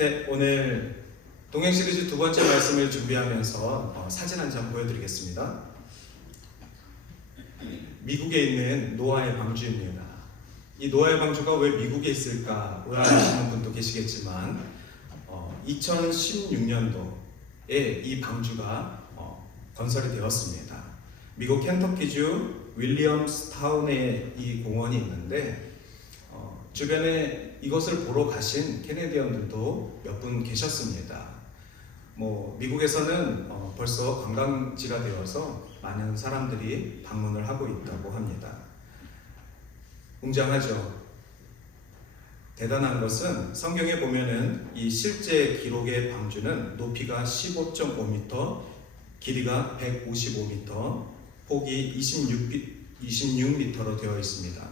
네, 오늘 동행 시리즈 두 번째 말씀을 준비하면서 사진 한 장 보여드리겠습니다. 미국에 있는 노아의 방주입니다. 이 노아의 방주가 왜 미국에 있을까 의아하시는 분도 계시겠지만 2016년도에 이 방주가 건설이 되었습니다. 미국 켄터키주 윌리엄스타운에 이 공원이 있는데 주변에 이것을 보러 가신 캐네디언들도 몇 분 계셨습니다. 미국에서는 벌써 관광지가 되어서 많은 사람들이 방문을 하고 있다고 합니다. 웅장하죠? 대단한 것은 성경에 보면은 이 실제 기록의 방주는 높이가 15.5m, 길이가 155m, 폭이 26m로 되어 있습니다.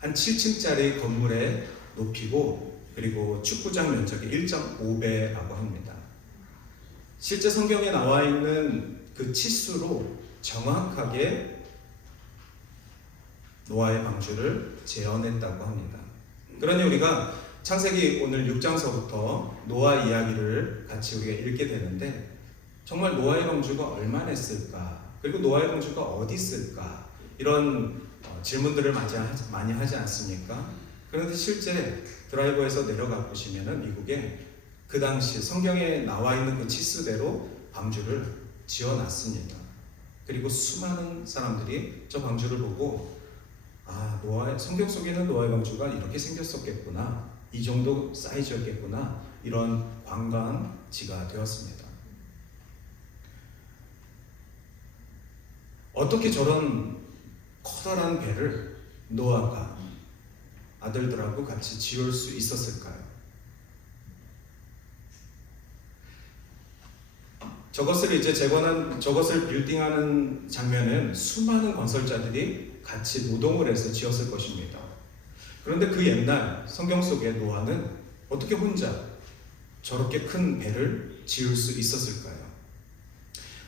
한 7층짜리 건물의 높이고 그리고 축구장 면적이 1.5배라고 합니다. 실제 성경에 나와 있는 그 치수로 정확하게 노아의 방주를 재현했다고 합니다. 그러니 우리가 창세기 오늘 6장서부터 노아 이야기를 같이 우리가 읽게 되는데 정말 노아의 방주가 얼마나 했을까? 그리고 노아의 방주가 어디 있을까? 이런 질문들을 많이 하지 않습니까? 그런데 실제 드라이버에서 내려가 보시면은 미국에 그 당시 성경에 나와 있는 그 치수대로 방주를 지어놨습니다. 그리고 수많은 사람들이 저 방주를 보고 성경 속에는 노아의 방주가 이렇게 생겼었겠구나, 이 정도 사이즈였겠구나, 이런 관광지가 되었습니다. 어떻게 저런 커다란 배를 노아가 아들들하고 같이 지을 수 있었을까요? 저것을 빌딩하는 장면은 수많은 건설자들이 같이 노동을 해서 지었을 것입니다. 그런데 그 옛날 성경 속의 노아는 어떻게 혼자 저렇게 큰 배를 지을 수 있었을까요?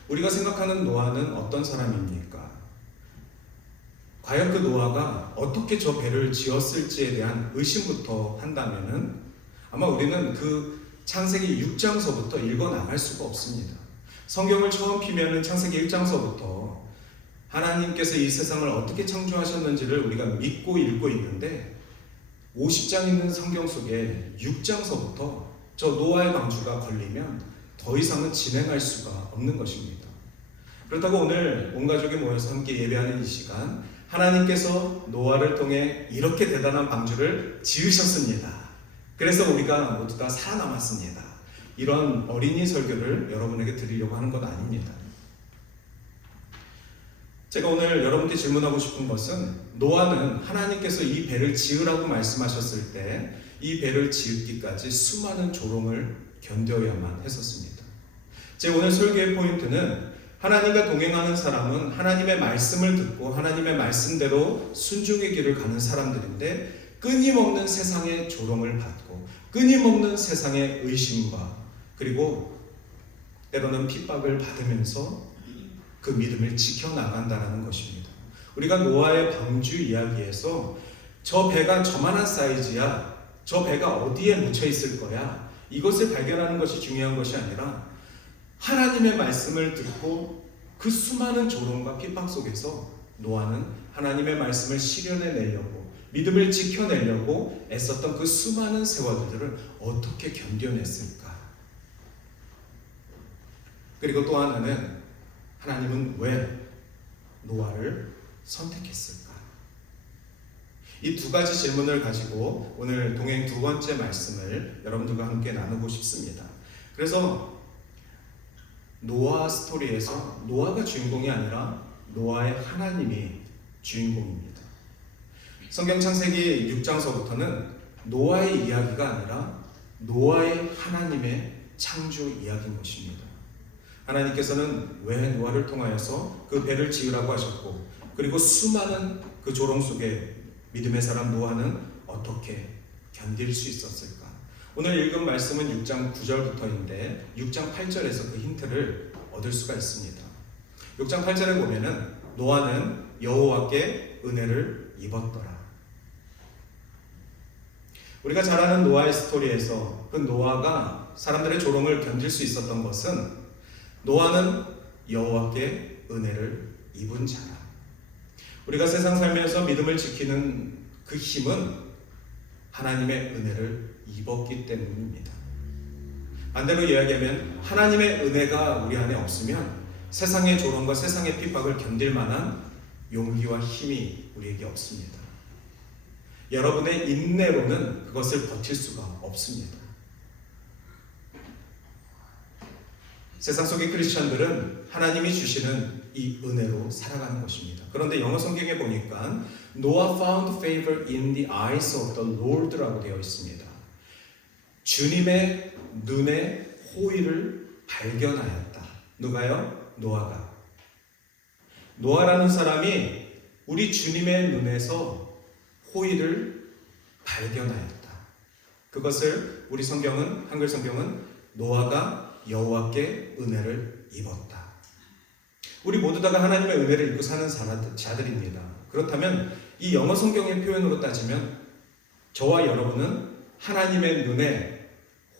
우리가 생각하는 노아는 어떤 사람입니까? 과연 그 노아가 어떻게 저 배를 지었을지에 대한 의심부터 한다면은 아마 우리는 그 창세기 6장서부터 읽어 나갈 수가 없습니다. 성경을 처음 피면은 창세기 1장서부터 하나님께서 이 세상을 어떻게 창조하셨는지를 우리가 믿고 읽고 있는데 50장 있는 성경 속에 6장서부터 저 노아의 방주가 걸리면 더 이상은 진행할 수가 없는 것입니다. 그렇다고 오늘 온 가족이 모여서 함께 예배하는 이 시간, 하나님께서 노아를 통해 이렇게 대단한 방주를 지으셨습니다. 그래서 우리가 모두 다 살아남았습니다. 이런 어린이 설교를 여러분에게 드리려고 하는 건 아닙니다. 제가 오늘 여러분께 질문하고 싶은 것은 노아는 하나님께서 이 배를 지으라고 말씀하셨을 때 이 배를 지을기까지 수많은 조롱을 견뎌야만 했었습니다. 제 오늘 설교의 포인트는 하나님과 동행하는 사람은 하나님의 말씀을 듣고 하나님의 말씀대로 순종의 길을 가는 사람들인데 끊임없는 세상의 조롱을 받고 끊임없는 세상의 의심과 그리고 때로는 핍박을 받으면서 그 믿음을 지켜나간다는 것입니다. 우리가 노아의 방주 이야기에서 저 배가 저만한 사이즈야, 저 배가 어디에 묻혀 있을 거야, 이것을 발견하는 것이 중요한 것이 아니라 하나님의 말씀을 듣고 그 수많은 조롱과 핍박 속에서 노아는 하나님의 말씀을 실현해내려고 믿음을 지켜내려고 애썼던 그 수많은 세월들을 어떻게 견뎌냈을까? 그리고 또 하나는 하나님은 왜 노아를 선택했을까? 이 두 가지 질문을 가지고 오늘 동행 두 번째 말씀을 여러분들과 함께 나누고 싶습니다. 그래서 노아 스토리에서 노아가 주인공이 아니라 노아의 하나님이 주인공입니다. 성경 창세기 6장서부터는 노아의 이야기가 아니라 노아의 하나님의 창조 이야기인 것입니다. 하나님께서는 왜 노아를 통하여서 그 배를 지으라고 하셨고 그리고 수많은 그 조롱 속에 믿음의 사람 노아는 어떻게 견딜 수 있었을까? 오늘 읽은 말씀은 6장 9절부터인데 6장 8절에서 그 힌트를 얻을 수가 있습니다. 6장 8절에 보면은 노아는 여호와께 은혜를 입었더라. 우리가 잘 아는 노아의 스토리에서 그 노아가 사람들의 조롱을 견딜 수 있었던 것은 노아는 여호와께 은혜를 입은 자라. 우리가 세상 살면서 믿음을 지키는 그 힘은 하나님의 은혜를 입었기 때문입니다. 반대로 이야기하면 하나님의 은혜가 우리 안에 없으면 세상의 조롱과 세상의 핍박을 견딜 만한 용기와 힘이 우리에게 없습니다. 여러분의 인내로는 그것을 버틸 수가 없습니다. 세상 속의 크리스천들은 하나님이 주시는 이 은혜로 살아가는 것입니다. 그런데 영어 성경에 보니까 Noah found favor in the eyes of the Lord라고 되어 있습니다. 주님의 눈에 호의를 발견하였다. 누가요? 노아가. 노아라는 사람이 우리 주님의 눈에서 호의를 발견하였다. 그것을 우리 성경은, 한글 성경은 노아가 여호와께 은혜를 입었다. 우리 모두 다가 하나님의 은혜를 입고 사는 자들입니다. 그렇다면 이 영어 성경의 표현으로 따지면 저와 여러분은 하나님의 눈에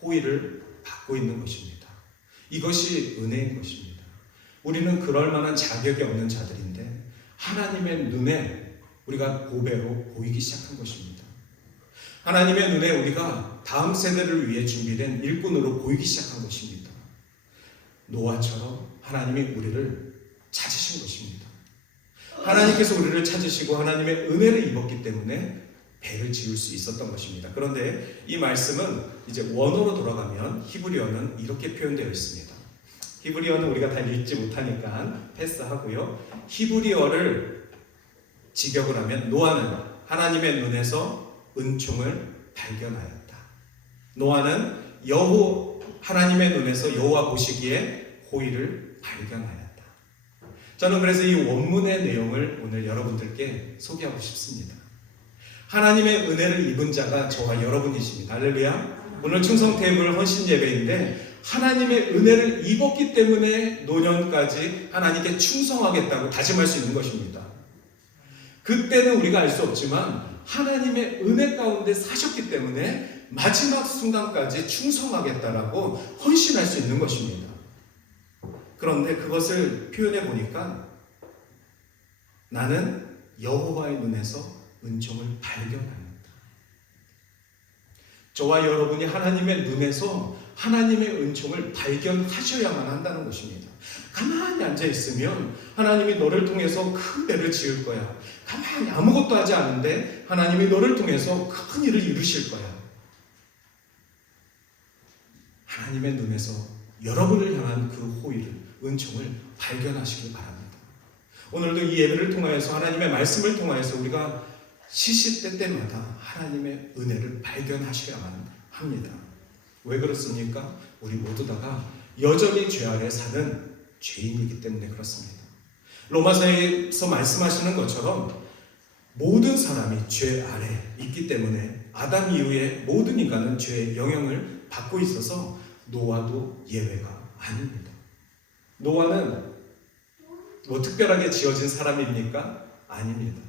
호의를 받고 있는 것입니다. 이것이 은혜인 것입니다. 우리는 그럴 만한 자격이 없는 자들인데 하나님의 눈에 우리가 보배로 보이기 시작한 것입니다. 하나님의 눈에 우리가 다음 세대를 위해 준비된 일꾼으로 보이기 시작한 것입니다. 노아처럼 하나님이 우리를 찾으신 것입니다. 하나님께서 우리를 찾으시고 하나님의 은혜를 입었기 때문에 배를 지을 수 있었던 것입니다. 그런데 이 말씀은 이제 원어로 돌아가면 히브리어는 이렇게 표현되어 있습니다. 히브리어는 우리가 다 읽지 못하니까 패스하고요. 히브리어를 직역을 하면 노아는 하나님의 눈에서 은총을 발견하였다. 노아는 하나님의 눈에서 여호와 보시기에 호의를 발견하였다. 저는 그래서 이 원문의 내용을 오늘 여러분들께 소개하고 싶습니다. 하나님의 은혜를 입은 자가 저와 여러분이십니다. 할렐루야. 오늘 충성 테이블 헌신 예배인데 하나님의 은혜를 입었기 때문에 노년까지 하나님께 충성하겠다고 다짐할 수 있는 것입니다. 그때는 우리가 알 수 없지만 하나님의 은혜 가운데 사셨기 때문에 마지막 순간까지 충성하겠다라고 헌신할 수 있는 것입니다. 그런데 그것을 표현해 보니까 나는 여호와의 눈에서 은총을 발견합니다. 저와 여러분이 하나님의 눈에서 하나님의 은총을 발견하셔야만 한다는 것입니다. 가만히 앉아있으면 하나님이 너를 통해서 큰 배를 지을 거야. 가만히 아무것도 하지 않은데 하나님이 너를 통해서 큰 일을 이루실 거야. 하나님의 눈에서 여러분을 향한 그 호의를, 은총을 발견하시길 바랍니다. 오늘도 이 예배를 통하여서 하나님의 말씀을 통하여서 우리가 시시때때마다 하나님의 은혜를 발견하셔야만 합니다. 왜 그렇습니까? 우리 모두 다가 여전히 죄 아래 사는 죄인이기 때문에 그렇습니다. 로마서에서 말씀하시는 것처럼 모든 사람이 죄 아래 있기 때문에 아담 이후에 모든 인간은 죄의 영향을 받고 있어서 노아도 예외가 아닙니다. 노아는 뭐 특별하게 지어진 사람입니까? 아닙니다.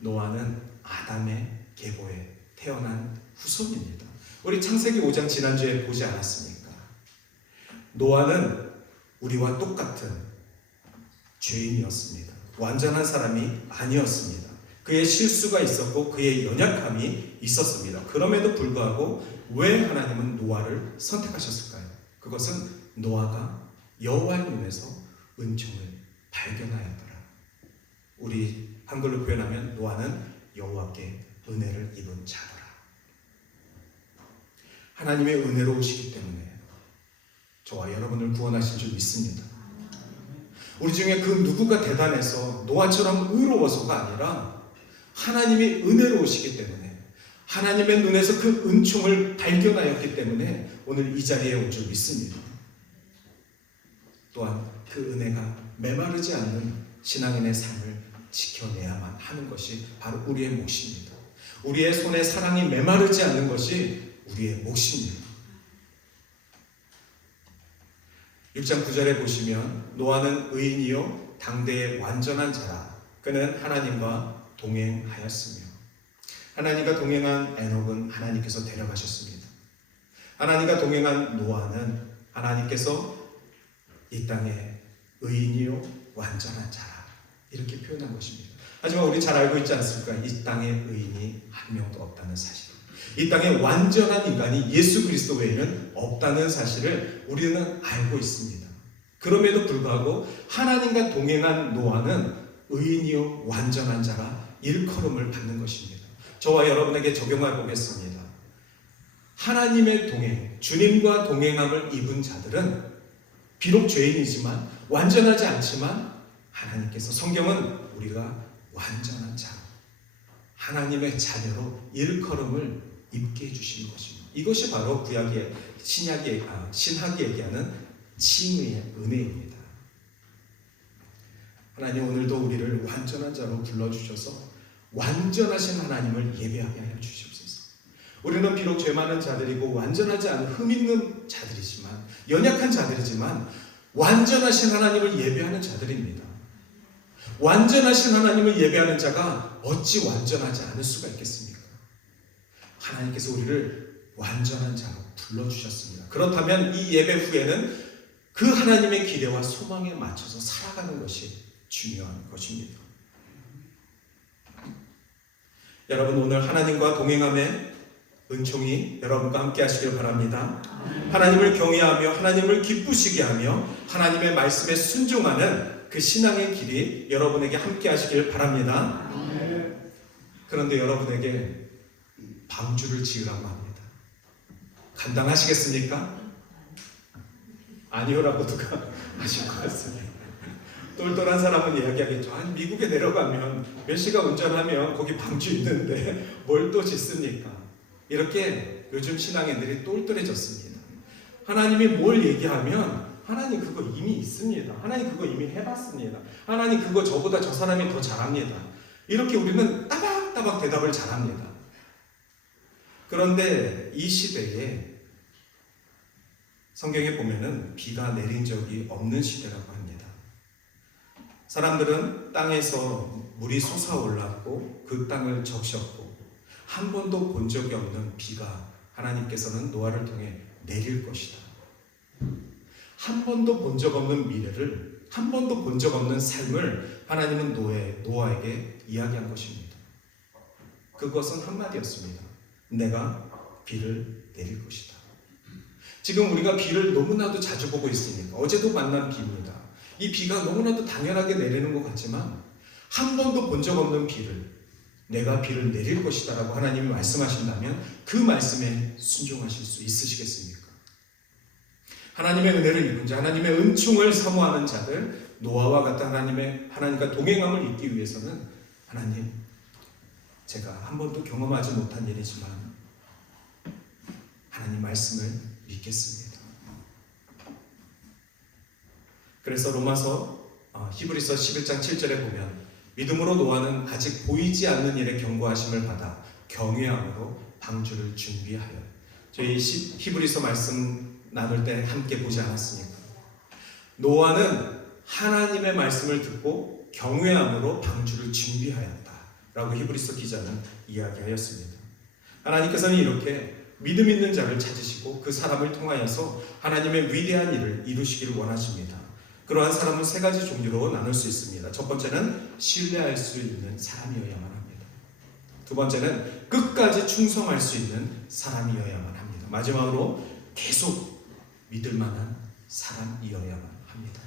노아는 아담의 계보에 태어난 후손입니다. 우리 창세기 5장 지난주에 보지 않았습니까? 노아는 우리와 똑같은 죄인이었습니다. 완전한 사람이 아니었습니다. 그의 실수가 있었고 그의 연약함이 있었습니다. 그럼에도 불구하고 왜 하나님은 노아를 선택하셨을까요? 그것은 노아가 여호와의 눈에서 은총을 발견하였더라. 우리 한글로 표현하면 노아는 여호와께 은혜를 입은 자더라. 하나님의 은혜로우시기 때문에 저와 여러분을 구원하신 줄 믿습니다. 우리 중에 그 누구가 대단해서 노아처럼 의로워서가 아니라 하나님이 은혜로우시기 때문에 하나님의 눈에서 그 은총을 발견하였기 때문에 오늘 이 자리에 온 줄 믿습니다. 또한 그 은혜가 메마르지 않는 신앙인의 삶을 지켜내야만 하는 것이 바로 우리의 몫입니다. 우리의 손에 사랑이 메마르지 않는 것이 우리의 몫입니다. 6장 9절에 보시면 노아는 의인이요 당대의 완전한 자라. 그는 하나님과 동행하였으며. 하나님과 동행한 에녹은 하나님께서 데려가셨습니다. 하나님과 동행한 노아는 하나님께서 이 땅에 의인이요 완전한 자라 이렇게 표현한 것입니다. 하지만 우리 잘 알고 있지 않습니까? 이 땅에 의인이 한 명도 없다는 사실. 이 땅에 완전한 인간이 예수 그리스도 외에는 없다는 사실을 우리는 알고 있습니다. 그럼에도 불구하고 하나님과 동행한 노아는 의인이요 완전한 자라 일컬음을 받는 것입니다. 저와 여러분에게 적용해 보겠습니다. 하나님의 동행, 주님과 동행함을 입은 자들은 비록 죄인이지만 완전하지 않지만 하나님께서 성경은 우리가 완전한 자, 하나님의 자녀로 일컬음을 입게 해주시는 것입니다. 이것이 바로 구약의 신학이 얘기하는 칭의의 은혜입니다. 하나님 오늘도 우리를 완전한 자로 불러주셔서 완전하신 하나님을 예배하게 하여 주시옵소서. 우리는 비록 죄 많은 자들이고 완전하지 않은 흠 있는 자들이지만 연약한 자들이지만 완전하신 하나님을 예배하는 자들입니다. 완전하신 하나님을 예배하는 자가 어찌 완전하지 않을 수가 있겠습니까? 하나님께서 우리를 완전한 자로 불러주셨습니다. 그렇다면 이 예배 후에는 그 하나님의 기대와 소망에 맞춰서 살아가는 것이 중요한 것입니다. 여러분 오늘 하나님과 동행함의 은총이 여러분과 함께 하시길 바랍니다. 하나님을 경외하며 하나님을 기쁘시게 하며 하나님의 말씀에 순종하는 그 신앙의 길이 여러분에게 함께 하시길 바랍니다. 그런데 여러분에게 방주를 지으라고 합니다. 감당하시겠습니까? 아니요라고 누가 하실 것 같습니다. 똘똘한 사람은 이야기하겠죠. 아니 미국에 내려가면 몇 시간 운전하면 거기 방주 있는데 뭘 또 짓습니까? 이렇게 요즘 신앙인들이 똘똘해졌습니다. 하나님이 뭘 얘기하면 하나님 그거 이미 있습니다. 하나님 그거 이미 해봤습니다. 하나님 그거 저보다 저 사람이 더 잘합니다. 이렇게 우리는 따박따박 대답을 잘합니다. 그런데 이 시대에 성경에 보면은 비가 내린 적이 없는 시대라고 합니다. 사람들은 땅에서 물이 솟아올랐고 그 땅을 적셨고 한 번도 본 적이 없는 비가 하나님께서는 노아를 통해 내릴 것이다. 한 번도 본 적 없는 미래를, 한 번도 본 적 없는 삶을 하나님은 노아에게 이야기한 것입니다. 그것은 한마디였습니다. 내가 비를 내릴 것이다. 지금 우리가 비를 너무나도 자주 보고 있으니까 어제도 만난 비입니다. 이 비가 너무나도 당연하게 내리는 것 같지만 한 번도 본 적 없는 비를 내가 비를 내릴 것이다 라고 하나님이 말씀하신다면 그 말씀에 순종하실 수 있으시겠습니까? 하나님의 은혜를 입은 자, 하나님의 은총을 사모하는 자들, 노아와 같은 하나님과 동행함을 잇기 위해서는 하나님, 제가 한 번도 경험하지 못한 일이지만 하나님 말씀을 믿겠습니다. 그래서 히브리서 11장 7절에 보면 믿음으로 노아는 아직 보이지 않는 일에 경고하심을 받아 경외함으로 방주를 준비하여. 저희 히브리서 말씀 나눌 때 함께 보지 않았습니까? 노아는 하나님의 말씀을 듣고 경외함으로 방주를 준비하였다 라고 히브리서 기자는 이야기하였습니다. 하나님께서는 이렇게 믿음 있는 자를 찾으시고 그 사람을 통하여서 하나님의 위대한 일을 이루시기를 원하십니다. 그러한 사람은 세 가지 종류로 나눌 수 있습니다. 첫 번째는 신뢰할 수 있는 사람이어야만 합니다. 두 번째는 끝까지 충성할 수 있는 사람이어야만 합니다. 마지막으로 계속 믿을 만한 사람이어야만 합니다.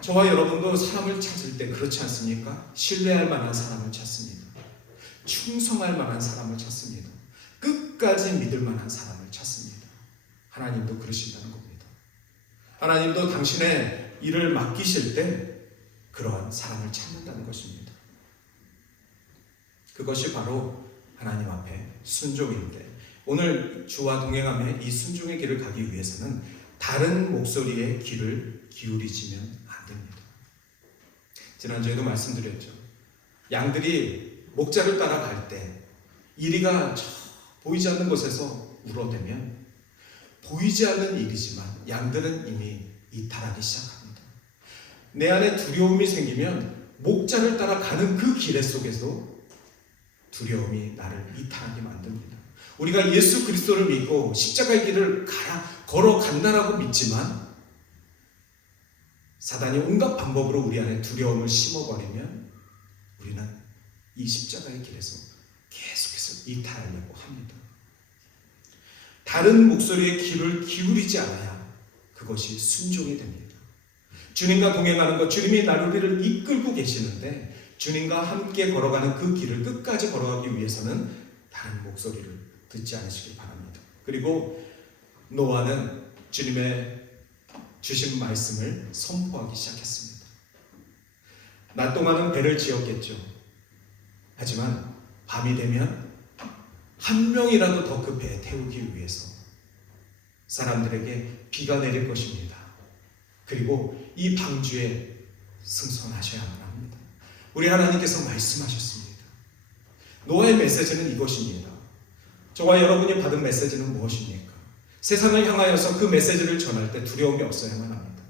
저와 여러분도 사람을 찾을 때 그렇지 않습니까? 신뢰할 만한 사람을 찾습니다. 충성할 만한 사람을 찾습니다. 끝까지 믿을 만한 사람을 찾습니다. 하나님도 그러신다는 겁니다. 하나님도 당신의 일을 맡기실 때 그러한 사람을 찾는다는 것입니다. 그것이 바로 하나님 앞에 순종인데 오늘 주와 동행하며 이 순종의 길을 가기 위해서는 다른 목소리에 귀를 기울이시면 안 됩니다. 지난주에도 말씀드렸죠. 양들이 목자를 따라갈 때 이리가 보이지 않는 곳에서 울어대면 보이지 않는 일이지만 양들은 이미 이탈하기 시작합니다. 내 안에 두려움이 생기면 목자를 따라가는 그 길 속에서 두려움이 나를 이탈하게 만듭니다. 우리가 예수 그리스도를 믿고 십자가의 길을 걸어간다라고 믿지만 사단이 온갖 방법으로 우리 안에 두려움을 심어버리면 우리는 이 십자가의 길에서 계속해서 이탈하려고 합니다. 다른 목소리에 귀를 기울이지 않아야 그것이 순종이 됩니다. 주님과 동행하는 것, 주님이 우리를 이끌고 계시는데 주님과 함께 걸어가는 그 길을 끝까지 걸어가기 위해서는 다른 목소리를 듣지 않으시길 바랍니다. 그리고 노아는 주님의 주신 말씀을 선포하기 시작했습니다. 낮 동안은 배를 지었겠죠. 하지만 밤이 되면 한 명이라도 더 그 배에 태우기 위해서 사람들에게 비가 내릴 것입니다. 그리고 이 방주에 승선하셔야만 합니다. 우리 하나님께서 말씀하셨습니다. 노아의 메시지는 이것입니다. 저와 여러분이 받은 메시지는 무엇입니까? 세상을 향하여서 그 메시지를 전할 때 두려움이 없어야만 합니다.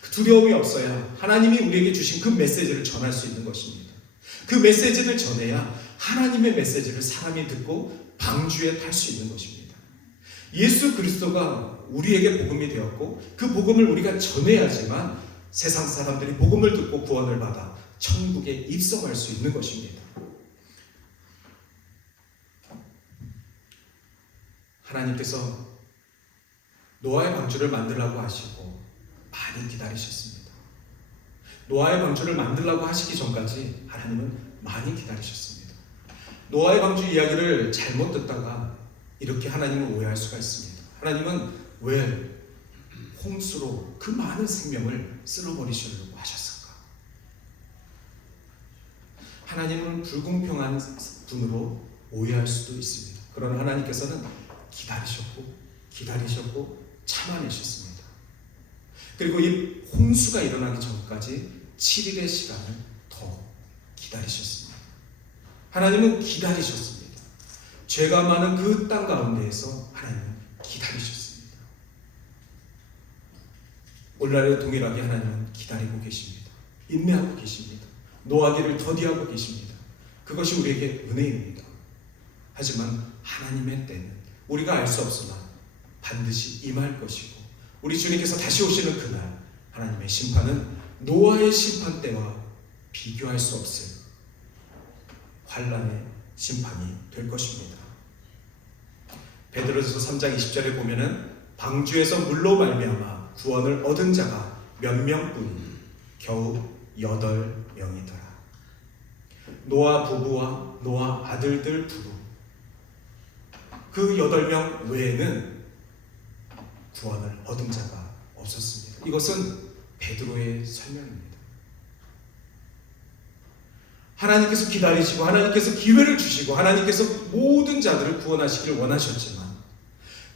그 두려움이 없어야 하나님이 우리에게 주신 그 메시지를 전할 수 있는 것입니다. 그 메시지를 전해야 하나님의 메시지를 사람이 듣고 방주에 탈 수 있는 것입니다. 예수 그리스도가 우리에게 복음이 되었고 그 복음을 우리가 전해야지만 세상 사람들이 복음을 듣고 구원을 받아 천국에 입성할 수 있는 것입니다. 하나님께서 노아의 방주를 만들라고 하시고 많이 기다리셨습니다. 노아의 방주를 만들라고 하시기 전까지 하나님은 많이 기다리셨습니다. 노아의 방주 이야기를 잘못 듣다가 이렇게 하나님을 오해할 수가 있습니다. 하나님은 왜 홍수로 그 많은 생명을 쓸어버리시려고 하셨을까? 하나님은 불공평한 분으로 오해할 수도 있습니다. 그러나 하나님께서는 기다리셨고 참아내셨습니다. 그리고 이 홍수가 일어나기 전까지 7일의 시간을 더 기다리셨습니다. 하나님은 기다리셨습니다. 죄가 많은 그 땅 가운데에서 하나님은 기다리셨습니다. 오늘날에 동일하게 하나님은 기다리고 계십니다. 인내하고 계십니다. 노하기를 더디하고 계십니다. 그것이 우리에게 은혜입니다. 하지만 하나님의 때는 우리가 알 수 없으나 반드시 임할 것이고 우리 주님께서 다시 오시는 그날 하나님의 심판은 노아의 심판 때와 비교할 수 없을 환란의 심판이 될 것입니다. 베드로전서 3장 20절에 보면은 방주에서 물로 말미암아 구원을 얻은 자가 몇 명뿐이니 겨우 8명이더라. 노아 부부와 노아 아들들 부부 그 8명 외에는 구원을 얻은 자가 없었습니다. 이것은 베드로의 설명입니다. 하나님께서 기다리시고 하나님께서 기회를 주시고 하나님께서 모든 자들을 구원하시길 원하셨지만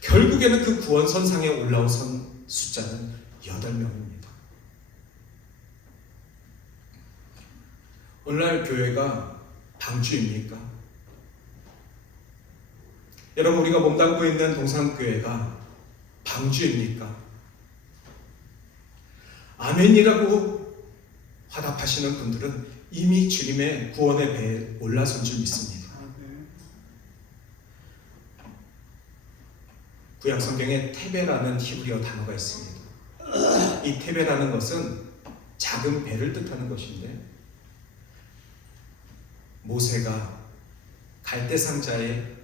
결국에는 그 구원 선상에 올라온 숫자는 8명입니다. 오늘날 교회가 방주입니까? 여러분, 우리가 몸담고 있는 동산교회가 방주입니까? 아멘이라고 화답하시는 분들은 이미 주님의 구원의 배에 올라선 줄 믿습니다. 구약 성경에 테베라는 히브리어 단어가 있습니다. 이 테베라는 것은 작은 배를 뜻하는 것인데 모세가 갈대 상자에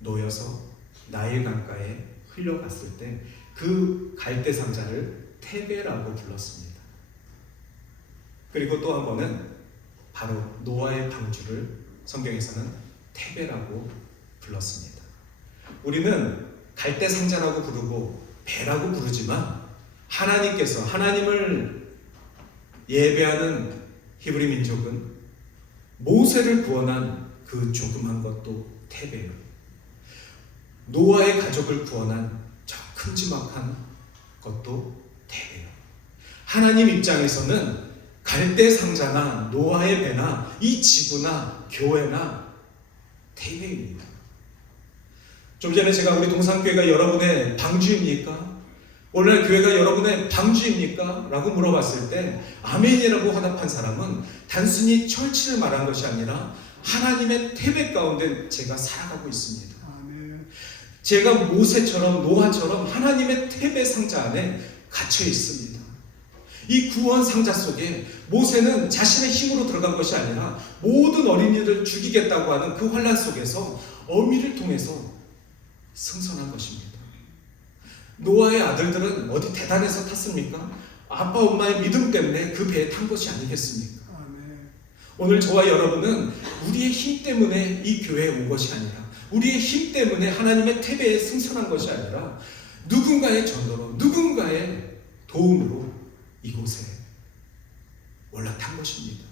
놓여서 나일 강가에 흘려갔을 때 그 갈대 상자를 테베라고 불렀습니다. 그리고 또 한 번은 바로 노아의 방주를 성경에서는 테베라고 불렀습니다. 우리는 갈대 상자라고 부르고 배라고 부르지만 하나님께서 하나님을 예배하는 히브리 민족은 모세를 구원한 그 조그만 것도 테베요. 노아의 가족을 구원한 저 큼지막한 것도 테베요. 하나님 입장에서는 갈대 상자나 노아의 배나 이 지구나 교회나 테베입니다. 좀 전에 제가 우리 동산교회가 여러분의 방주입니까? 오늘 교회가 여러분의 방주입니까? 라고 물어봤을 때 아멘이라고 화답한 사람은 단순히 철치를 말한 것이 아니라 하나님의 태백 가운데 제가 살아가고 있습니다. 아멘. 제가 모세처럼 노아처럼 하나님의 태백 상자 안에 갇혀 있습니다. 이 구원 상자 속에 모세는 자신의 힘으로 들어간 것이 아니라 모든 어린이를 죽이겠다고 하는 그 환란 속에서 어미를 통해서 승선한 것입니다. 노아의 아들들은 어디 대단해서 탔습니까? 아빠 엄마의 믿음 때문에 그 배에 탄 것이 아니겠습니까? 아멘. 오늘 저와 여러분은 우리의 힘 때문에 이 교회에 온 것이 아니라, 우리의 힘 때문에 하나님의 태배에 승선한 것이 아니라 누군가의 전도로, 누군가의 도움으로 이곳에 올라탄 것입니다.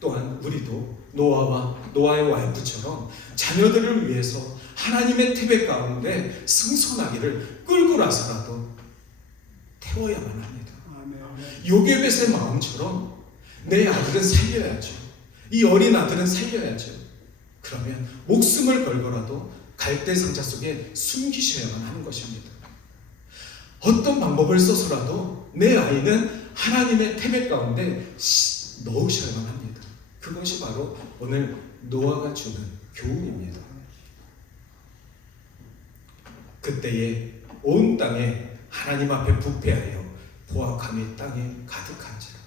또한 우리도 노아의 와이프처럼 자녀들을 위해서 하나님의 태배 가운데 승선하기를 끌고 나서라도 태워야만 합니다. 아멘. 요게벳의 마음처럼 내 아들은 살려야죠. 이 어린 아들은 살려야죠. 그러면 목숨을 걸고라도 갈대 상자 속에 숨기셔야만 하는 것입니다. 어떤 방법을 써서라도 내 아이는 하나님의 태백 가운데 넣으셔야만 합니다. 그것이 바로 오늘 노아가 주는 교훈입니다. 그때에 온 땅에 하나님 앞에 부패하여 포악함이 땅에 가득한지라.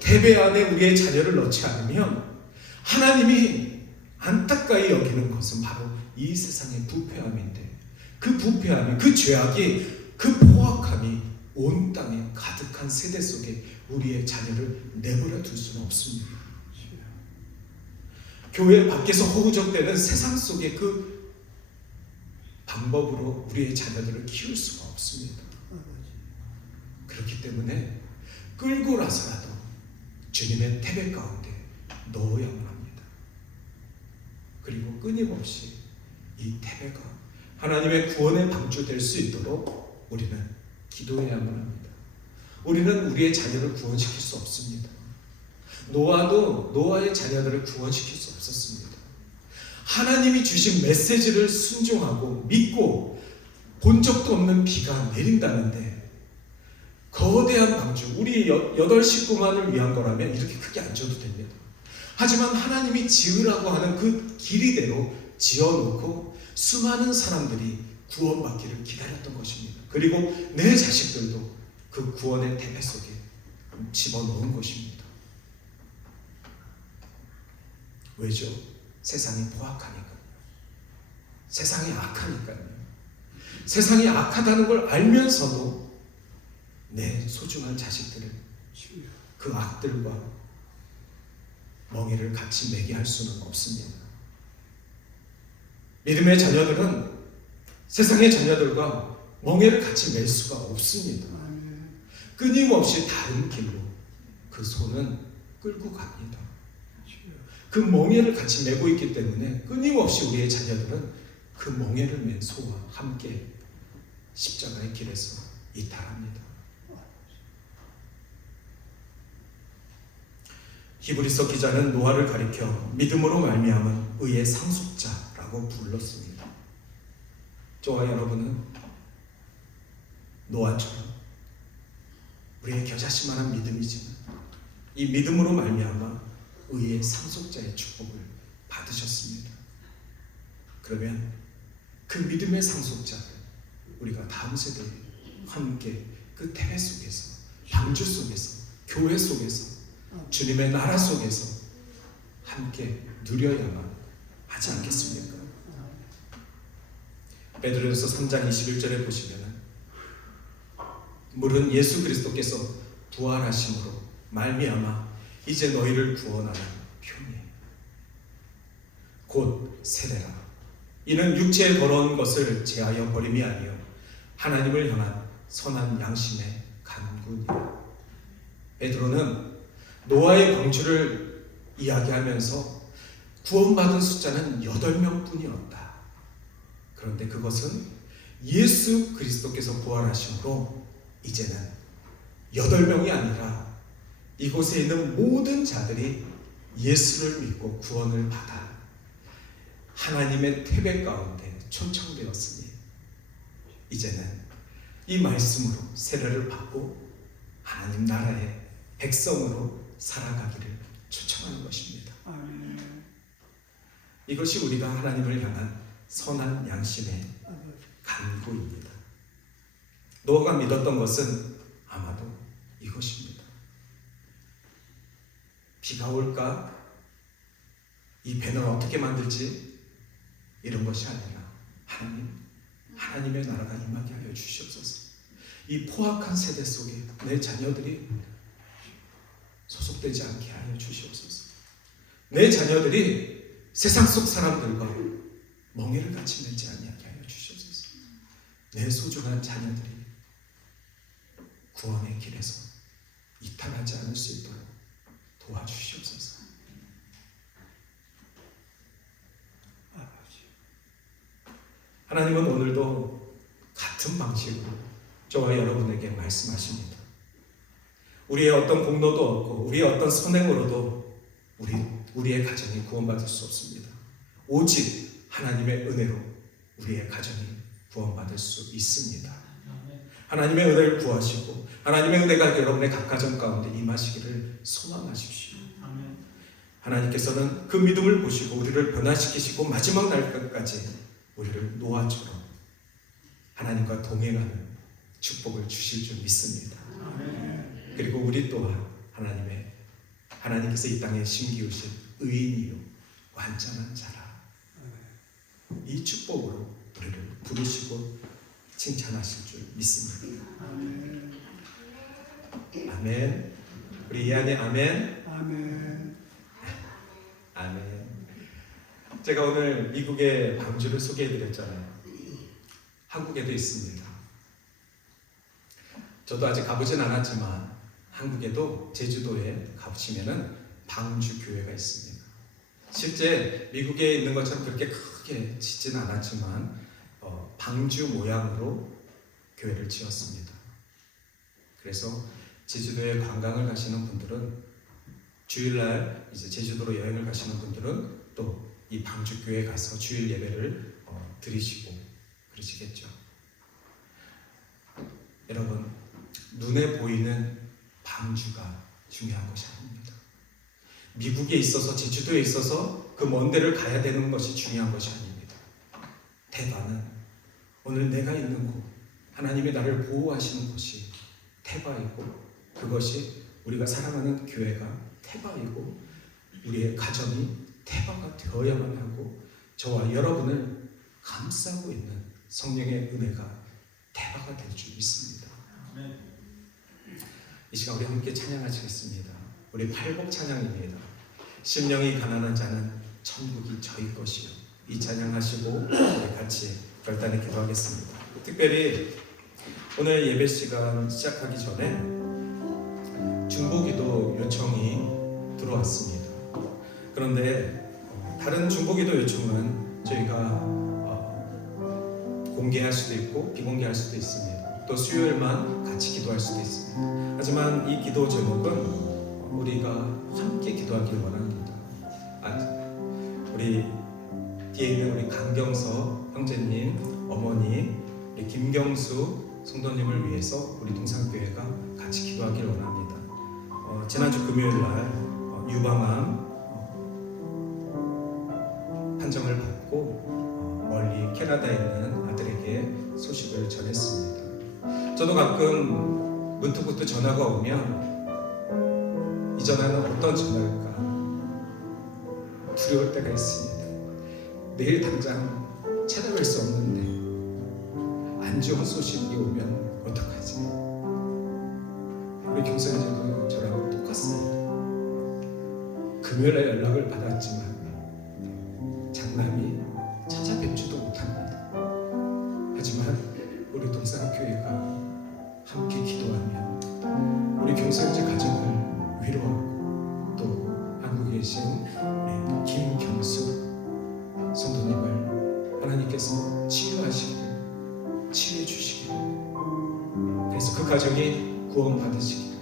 태배 안에 우리의 자녀를 넣지 않으면 하나님이 안타까이 여기는 것은 바로 이 세상의 부패함인데, 그 부패함이, 그 죄악이, 그 포악함이 온 땅에 가득한 세대 속에 우리의 자녀를 내버려 둘 수는 없습니다. 교회 밖에서 허우적대는 세상 속의 그 방법으로 우리의 자녀들을 키울 수가 없습니다. 그렇기 때문에 끌고 나서라도 주님의 태백 가운데 넣어야만 합니다. 그리고 끊임없이 이 태백가 하나님의 구원의 방주 될 수 있도록 우리는 기도해야만 합니다. 우리는 우리의 자녀를 구원시킬 수 없습니다. 노아도 노아의 자녀들을 구원시킬 수 없었습니다. 하나님이 주신 메시지를 순종하고 믿고 본 적도 없는 비가 내린다는데, 거대한 방주, 우리 8 식구만을 위한 거라면 이렇게 크게 안 지어도 됩니다. 하지만 하나님이 지으라고 하는 그 길이대로 지어놓고 수많은 사람들이 구원받기를 기다렸던 것입니다. 그리고 내 자식들도 그 구원의 태배 속에 집어넣은 것입니다. 왜죠? 세상이 포악하니까요. 세상이 악하니까요. 세상이 악하다는 걸 알면서도 내 소중한 자식들을 그 악들과 멍에를 같이 매게 할 수는 없습니다. 믿음의 자녀들은 세상의 자녀들과 멍에를 같이 맬 수가 없습니다. 끊임없이 다른 길로 그 소는 끌고 갑니다. 그 멍에를 같이 메고 있기 때문에 끊임없이 우리의 자녀들은 그 멍에를 맨 소와 함께 십자가의 길에서 이탈합니다. 히브리서 기자는 노아를 가리켜 믿음으로 말미암은 의의 상속자라고 불렀습니다. 저와 여러분은 노아처럼 우리의 겨자씨만한 믿음이지만 이 믿음으로 말미암아 의의 상속자의 축복을 받으셨습니다. 그러면 그 믿음의 상속자를 우리가 다음 세대에 함께 그 태회 속에서, 방주 속에서, 교회 속에서, 주님의 나라 속에서 함께 누려야만 하지 않겠습니까? 베드로전서 3장 21절에 보시면 물은 예수 그리스도께서 부활하심으로 말미암아 이제 너희를 구원하는 표니 곧 세례라. 이는 육체에 더러운 것을 제하여 버림이 아니요 하나님을 향한 선한 양심의 간구니라. 베드로는 노아의 방주를 이야기하면서 구원받은 숫자는 8명 뿐이었다. 그런데 그것은 예수 그리스도께서 부활하심으로 이제는 8명이 아니라 이곳에 있는 모든 자들이 예수를 믿고 구원을 받아 하나님의 태백 가운데 초청되었으니 이제는 이 말씀으로 세례를 받고 하나님 나라의 백성으로 살아가기를 초청하는 것입니다. 아멘. 이것이 우리가 하나님을 향한 선한 양심의 간구입니다. 노아가 믿었던 것은 아마도 이것입니다. 비가 올까? 이 배는 어떻게 만들지? 이런 것이 아니라 하나님의 나라가 임하게 하여 주시옵소서. 이 포악한 세대 속에 내 자녀들이 소속되지 않게 하여 주시옵소서. 내 자녀들이 세상 속 사람들과 멍에를 같이 맺지 않게 하여 주시옵소서. 내 소중한 자녀들이 구원의 길에서 이탈하지 않을 수 있도록 도와주시옵소서. 하나님은 오늘도 같은 방식으로 저와 여러분에게 말씀하십니다. 우리의 어떤 공로도 없고 우리의 어떤 선행으로도 우리의 가정이 구원받을 수 없습니다. 오직 하나님의 은혜로 우리의 가정이 구원받을 수 있습니다. 하나님의 은혜를 구하시고 하나님의 은혜가 여러분의 각 가정 가운데 임하시기를 소망하십시오. 하나님께서는 그 믿음을 보시고 우리를 변화시키시고 마지막 날까지 우리를 노아처럼 하나님과 동행하는 축복을 주실 줄 믿습니다. 그리고 우리 또한 하나님께서 이 땅에 심기우신 의인이요 완전한 자라, 이 축복으로 우리를 부르시고 칭찬하실 줄 믿습니다. 아멘. 우리 이한이 아멘. 아멘. 아멘. 제가 오늘 미국의 방주를 소개해드렸잖아요. 한국에도 있습니다. 저도 아직 가보진 않았지만 한국에도 제주도에 가보시면은 방주 교회가 있습니다. 실제 미국에 있는 것처럼 그렇게 크게 짓지는 않았지만 방주 모양으로 교회를 지었습니다. 그래서 제주도에 관광을 가시는 분들은, 주일날 이제 제주도로 여행을 가시는 분들은 또 이 방주 교회에 가서 주일 예배를 드리시고 그러시겠죠. 여러분, 눈에 보이는 방주가 중요한 것이 아닙니다. 미국에 있어서 제주도에 있어서 그 먼 데를 가야 되는 것이 중요한 것이 아닙니다. 태바는 오늘 내가 있는 곳, 하나님이 나를 보호하시는 곳이 태바이고, 그것이 우리가 사랑하는 교회가 태바이고, 우리의 가정이 태바가 되어야만 하고, 저와 여러분을 감싸고 있는 성령의 은혜가 태바가 될 줄 믿습니다. 이 시간 우리 함께 찬양하시겠습니다. 우리 팔복 찬양입니다. 심령이 가난한 자는 천국이 저희 것이요. 이 찬양하시고 우리 같이 결단에 기도하겠습니다. 특별히 오늘 예배 시간 시작하기 전에 중보기도 요청이 들어왔습니다. 그런데 다른 중보기도 요청은 저희가 공개할 수도 있고 비공개할 수도 있습니다. 또 수요일만 같이 기도할 수도 있습니다. 하지만 이 기도 제목은 우리가 함께 기도하길 원합니다. 우리 뒤에 있는 우리 강경서 형제님, 어머니, 우리 김경수 성도님을 위해서 우리 동산교회가 같이 기도하길 원합니다. 지난주 금요일날 유방암 판정을 받고 멀리 캐나다에 있는 아들에게 소식을 전했습니다. 저도 가끔 문득문득 전화가 오면 이 전화는 어떤 전화일까 두려울 때가 있습니다. 내일 당장 찾아뵐 수 없는데 안 좋은 소식이 오면 어떡하지? 우리 교사님도 저랑 똑같습니다. 금요일에 연락을 받았지만 장남이 찾아뵙지도 못합니다. 하지만 우리 동산교회가 함께 기도하며 우리 경사형제 가정을 위로하고 또 한국에 계신 우리 김경수 성도님을 하나님께서 치유하시기를, 치유해 주시기를, 그래서 그 가정이 구원받으시기를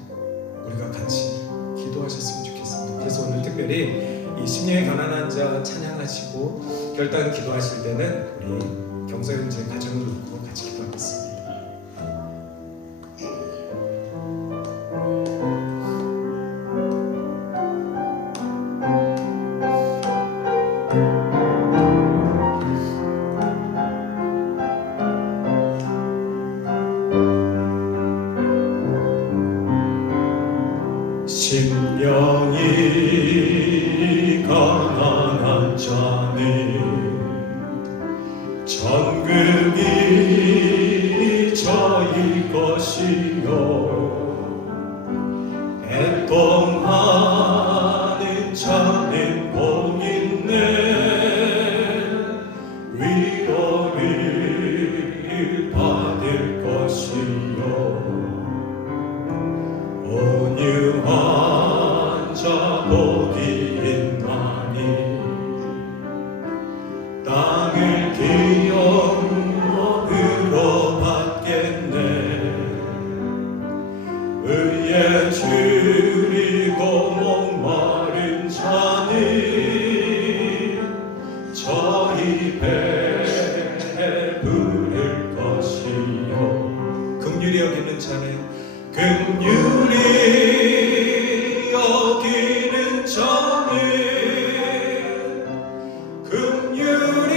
우리가 같이 기도하셨으면 좋겠습니다. 그래서 오늘 특별히 이 심령의 가난한 자 찬양하시고 결단 기도하실 때는 우리 경서형제 가정을 놓고 같이 기도하겠습니다. 천국이 저희 것이요 애통하는 자는 복 있네 위로를 받을 것이요 온유한 자 복이 있나니 땅을 기업으로 받겠네 의에 줄이고 목마른 자는 저희 배에 부를 것이요 긍휼히 여기는 자는 긍휼히 여기는 자는 긍휼히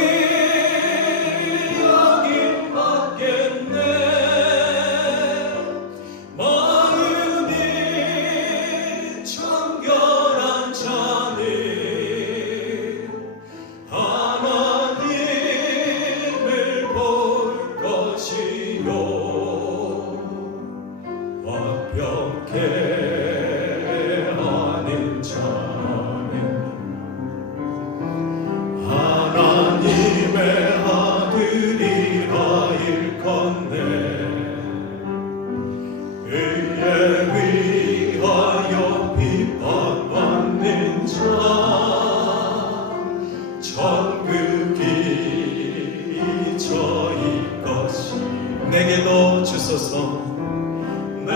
여김 받겠네 마음이 청결한 자는 하나님을 볼 것이요 완벽해 하는 자는 하나님의 아들이라 일컫네 의에 위하여 핍박받는 자 천국이 저희 것이 내게도 주소서 내